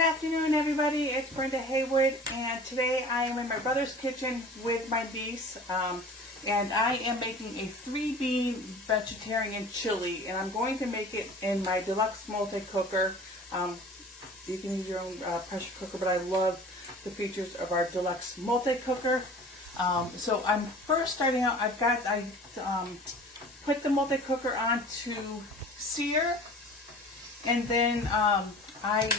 Good afternoon, everybody. It's Brenda Haywood, and today I am in my brother's kitchen with my niece, and I am making a 3-bean vegetarian chili, and I'm going to make it in my deluxe multi-cooker. You can use your own pressure cooker, but I love the features of our deluxe multi-cooker. So I'm first starting out. I put the multi-cooker on to sear, and then I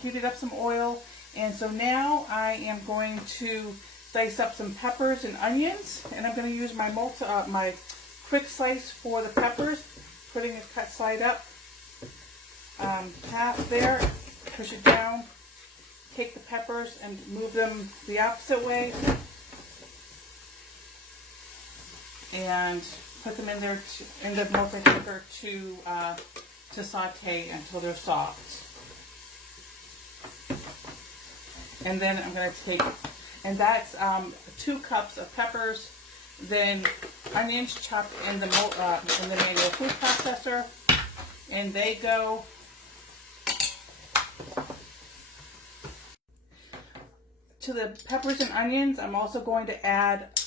heated up some oil, and so now I am going to dice up some peppers and onions, and I'm going to use my my quick slice for the peppers, putting a cut slide up, half there, push it down, take the peppers and move them the opposite way, and put them in there in the multi-cooker to saute until they're soft. And then I'm going to take, and that's 2 cups of peppers, then onions chopped in the manual food processor, and they go to the peppers and onions. I'm also going to add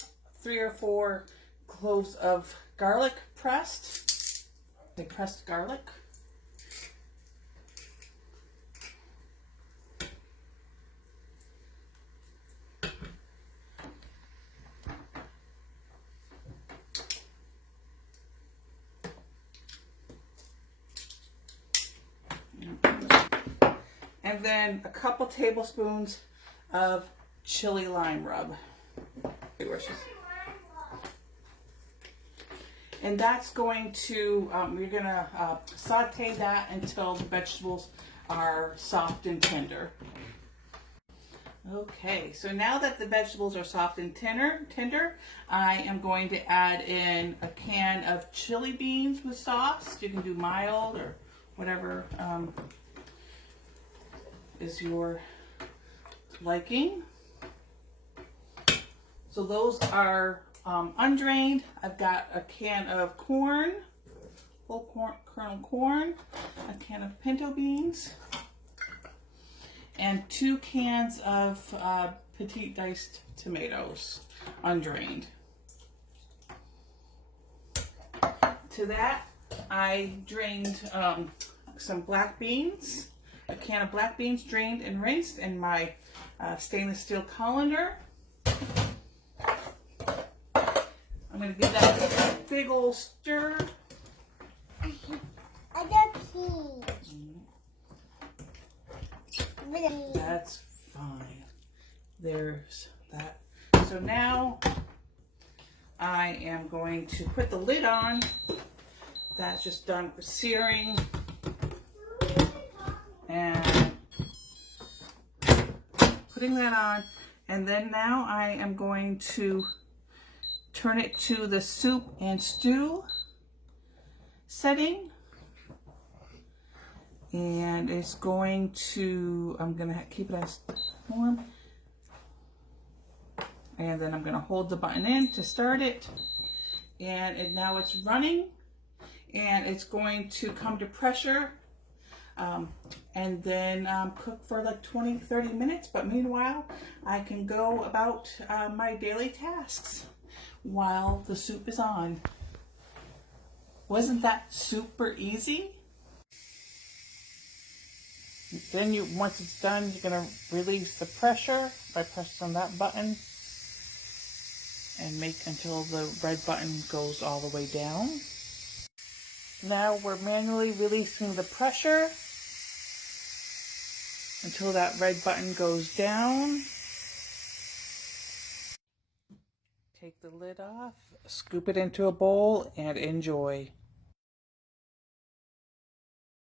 3 or 4 cloves of garlic pressed, pressed garlic. And then a couple tablespoons of chili lime rub. And that's going to, you're going to saute that until the vegetables are soft and tender. Okay, so now that the vegetables are soft and tender, I am going to add in a can of chili beans with sauce. You can do mild or whatever is your liking. So those are undrained. I've got a can of corn, full kernel corn, a can of pinto beans, and 2 cans of petite diced tomatoes, undrained. To that, I drained some black beans, a can of black beans drained and rinsed in my stainless steel colander. I'm going to give that a big old stir. That's fine. There's that. So now I am going to put the lid on. That's just done for searing. And putting that on. And then now I am going to turn it to the soup and stew setting. And it's going to, I'm going to keep it as warm. And then I'm going to hold the button in to start it. And now it's running. And it's going to come to pressure. And then cook for like 20-30 minutes. But meanwhile, I can go about my daily tasks while the soup is on. Wasn't that super easy? Then once it's done, you're going to release the pressure by pressing on that button and make until the red button goes all the way down. Now we're manually releasing the pressure until that red button goes down. Take the lid off, scoop it into a bowl, and enjoy.